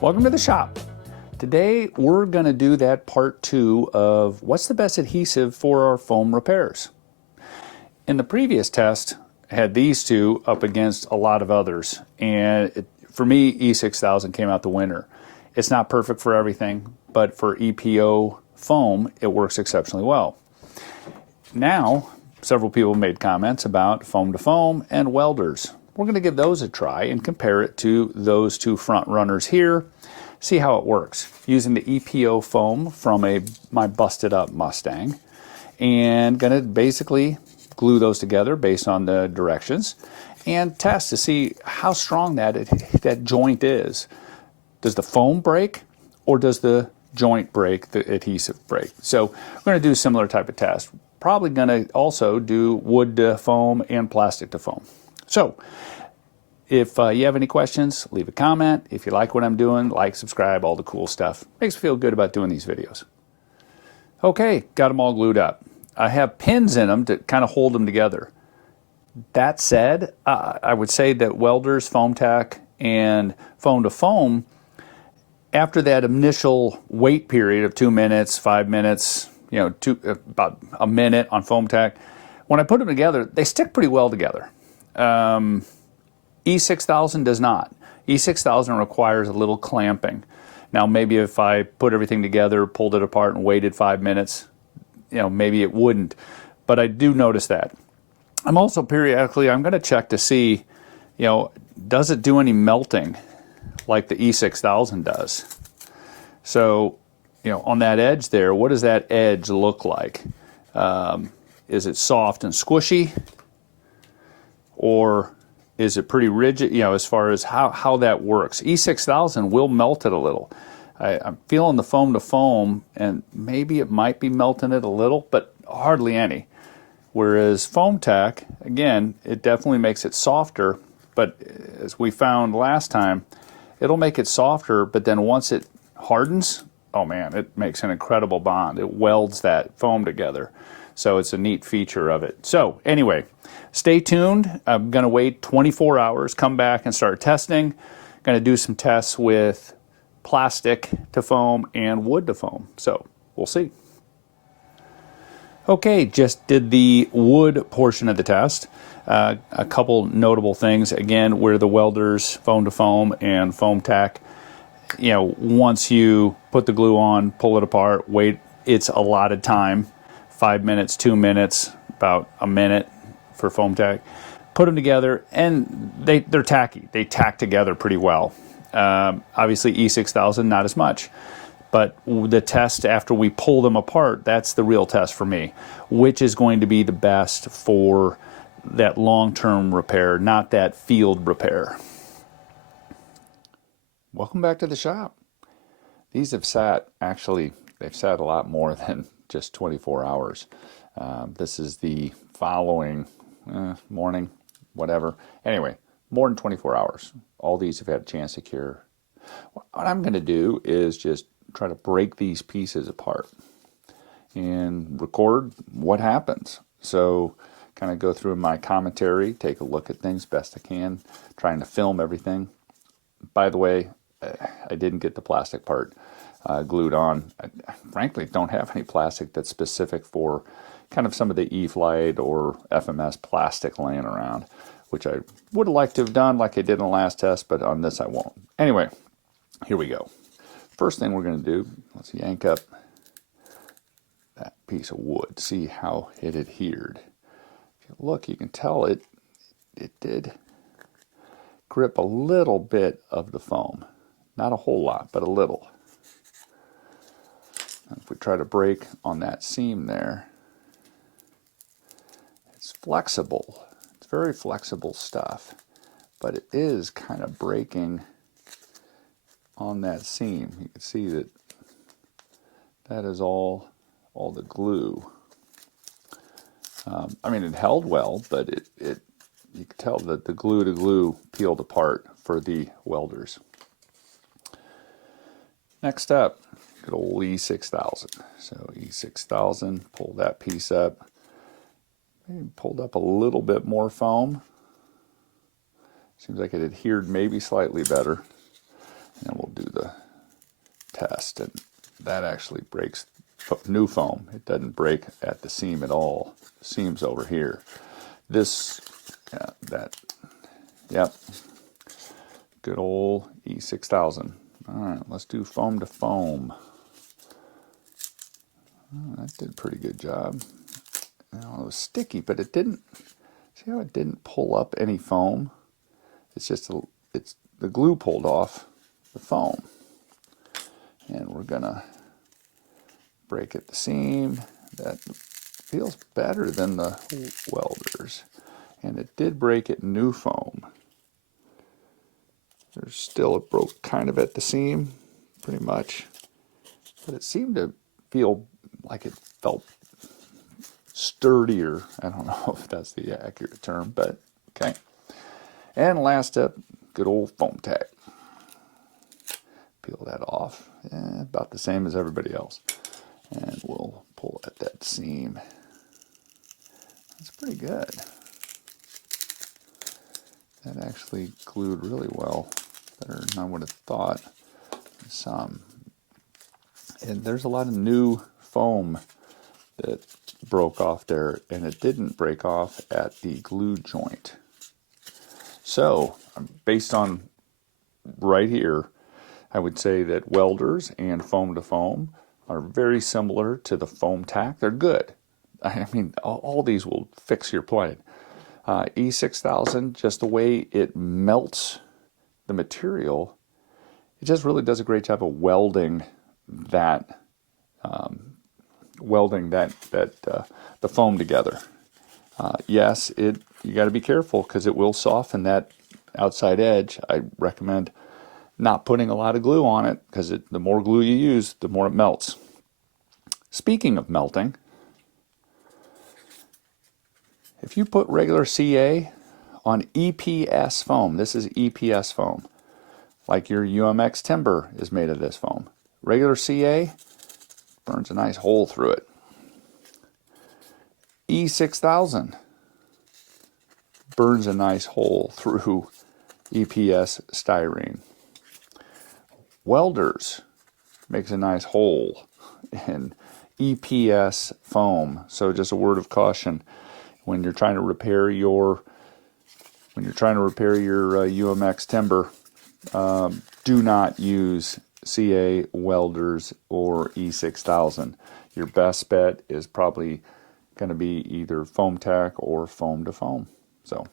Welcome to the shop. Today we're going to do that part 2 of what's the best adhesive for our foam repairs. In the previous test, I had these two up against a lot of others, and for me E6000 came out the winner. It's not perfect for everything, but for EPO foam it works exceptionally well. Now several people made comments about foam to foam and welders. We're going to give those a try and compare it to those two front runners here, see how it works using the EPO foam from my busted up Mustang, and going to basically glue those together based on the directions and test to see how strong that joint is. Does the foam break or does the joint break, the adhesive break? So we're going to do a similar type of test. Probably going to also do wood to foam and plastic to foam. So if you have any questions, leave a comment. If you like what I'm doing, like, subscribe, all the cool stuff. Makes me feel good about doing these videos. Okay, got them all glued up. I have pins in them to kind of hold them together. That said, I would say that welders, FoamTac, and foam to foam, after that initial wait period of 2 minutes, 5 minutes, about a minute on FoamTac, when I put them together, they stick pretty well together. E6000 does not. E6000 requires a little clamping. Now maybe if I put everything together, pulled it apart and waited 5 minutes, maybe it wouldn't. But I do notice that. I'm also periodically, I'm going to check to see, does it do any melting like the E6000 does? So, on that edge there, what does that edge look like? Is it soft and squishy? Or is it pretty rigid, as far as how that works? E6000 will melt it a little. I'm feeling the foam to foam, and maybe it might be melting it a little, but hardly any. Whereas FoamTac, again, it definitely makes it softer, but as we found last time, it'll make it softer, but then once it hardens, oh man, it makes an incredible bond. It welds that foam together. So it's a neat feature of it. So anyway, stay tuned. I'm going to wait 24 hours, come back and start testing. Going to do some tests with plastic to foam and wood to foam. So we'll see. Okay, just did the wood portion of the test. A couple notable things. Again, where the welders, foam to foam and FoamTac, once you put the glue on, pull it apart, wait, it's allotted time. 5 minutes, 2 minutes, about a minute for FoamTac. Put them together, and they're tacky. They tack together pretty well. Obviously, E6000, not as much. But the test after we pull them apart, that's the real test for me. Which is going to be the best for that long-term repair, not that field repair. Welcome back to the shop. These have sat, actually, they've sat a lot more than just 24 hours. This is the following morning, whatever. Anyway, more than 24 hours. All these have had a chance to cure. What I'm going to do is just try to break these pieces apart and record what happens. So kind of go through my commentary, take a look at things best I can, trying to film everything. By the way, I didn't get the plastic part glued on. I frankly don't have any plastic that's specific for kind of some of the E-Flite or FMS plastic laying around, which I would have liked to have done like I did in the last test, but on this I won't. Anyway, here we go. First thing we're going to do, let's yank up that piece of wood, see how it adhered. If you look, you can tell it did grip a little bit of the foam. Not a whole lot, but a little. If we try to break on that seam there, it's flexible. It's very flexible stuff, but it is kind of breaking on that seam. You can see that is all the glue. I mean, it held well, but you can tell that the glue to glue peeled apart for the welders. Next up, good old E6000. So E6000, pull that piece up. Maybe pulled up a little bit more foam. Seems like it adhered maybe slightly better. And we'll do the test, and that actually breaks new foam. It doesn't break at the seam at all. The seam's over here. This, yep, good old E6000. All right, let's do foam to foam. Oh, that did a pretty good job. You know, it was sticky, but it didn't. See how it didn't pull up any foam? It's just it's the glue pulled off the foam, and we're gonna break at the seam. That feels better than the welders, and it did break at new foam. There's still, it broke kind of at the seam, pretty much, but it seemed to feel like it felt sturdier. I don't know if that's the accurate term, but okay. And last up, good old FoamTac. Peel that off, about the same as everybody else. And we'll pull at that seam. That's pretty good. That actually glued really well, better than I would have thought. And there's a lot of new foam that broke off there, and it didn't break off at the glue joint. So, based on right here, I would say that welders and foam to foam are very similar to the FoamTac. They're good. I mean, all these will fix your plane. E6000, just the way it melts the material, it just really does a great job of welding that, the foam together. Yes, you got to be careful because it will soften that outside edge. I recommend not putting a lot of glue on it because the more glue you use, the more it melts. Speaking of melting, if you put regular CA on EPS foam, this is EPS foam, like your UMX timber is made of this foam. Regular CA burns a nice hole through it. E6000 burns a nice hole through EPS styrene. Welders makes a nice hole in EPS foam. So just a word of caution when you're trying to repair your UMX timber, do not use CA, welders, or E6000. Your best bet is probably going to be either FoamTac or foam to foam. So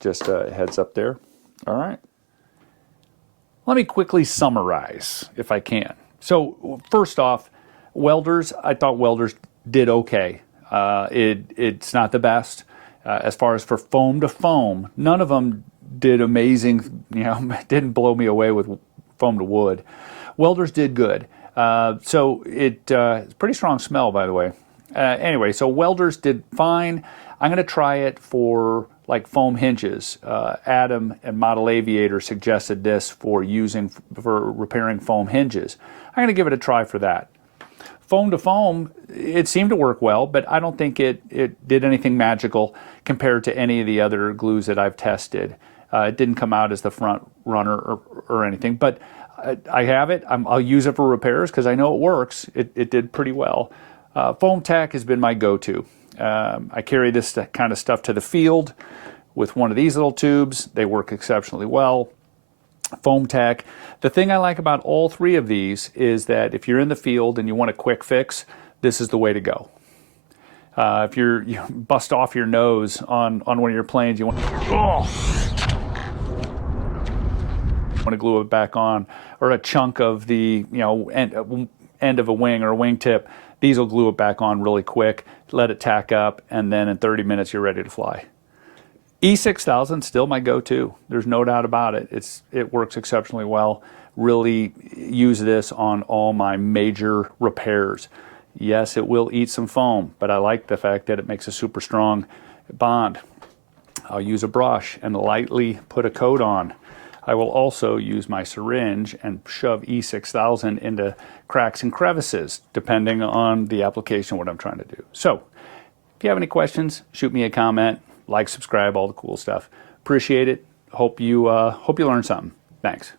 just a heads up there. All right. Let me quickly summarize if I can. So first off, welders, I thought welders did okay. It's not the best. As far as for foam to foam, none of them did amazing, didn't blow me away with foam to wood. Welders did good. So it's a pretty strong smell, by the way. Anyway, so welders did fine. I'm going to try it for like foam hinges. Adam and Model Aviator suggested this for repairing foam hinges. I'm going to give it a try for that. Foam to foam, it seemed to work well, but I don't think it did anything magical compared to any of the other glues that I've tested. It didn't come out as the front runner or anything, but I have it. I'll use it for repairs because I know it works. It did pretty well. FoamTac has been my go-to. I carry this kind of stuff to the field with one of these little tubes. They work exceptionally well. FoamTac. The thing I like about all three of these is that if you're in the field and you want a quick fix, this is the way to go. If you bust off your nose on one of your planes, you want to glue it back on, or a chunk of the end of a wing or a wingtip, these will glue it back on really quick, let it tack up, and then in 30 minutes you're ready to fly. E6000 still my go-to. There's no doubt about it. It works exceptionally well. Really use this on all my major repairs. Yes, it will eat some foam, but I like the fact that it makes a super strong bond. I'll use a brush and lightly put a coat on. I will also use my syringe and shove E6000 into cracks and crevices, depending on the application, what I'm trying to do. So, if you have any questions, shoot me a comment. Like, subscribe, all the cool stuff. Appreciate it. Hope you learned something. Thanks.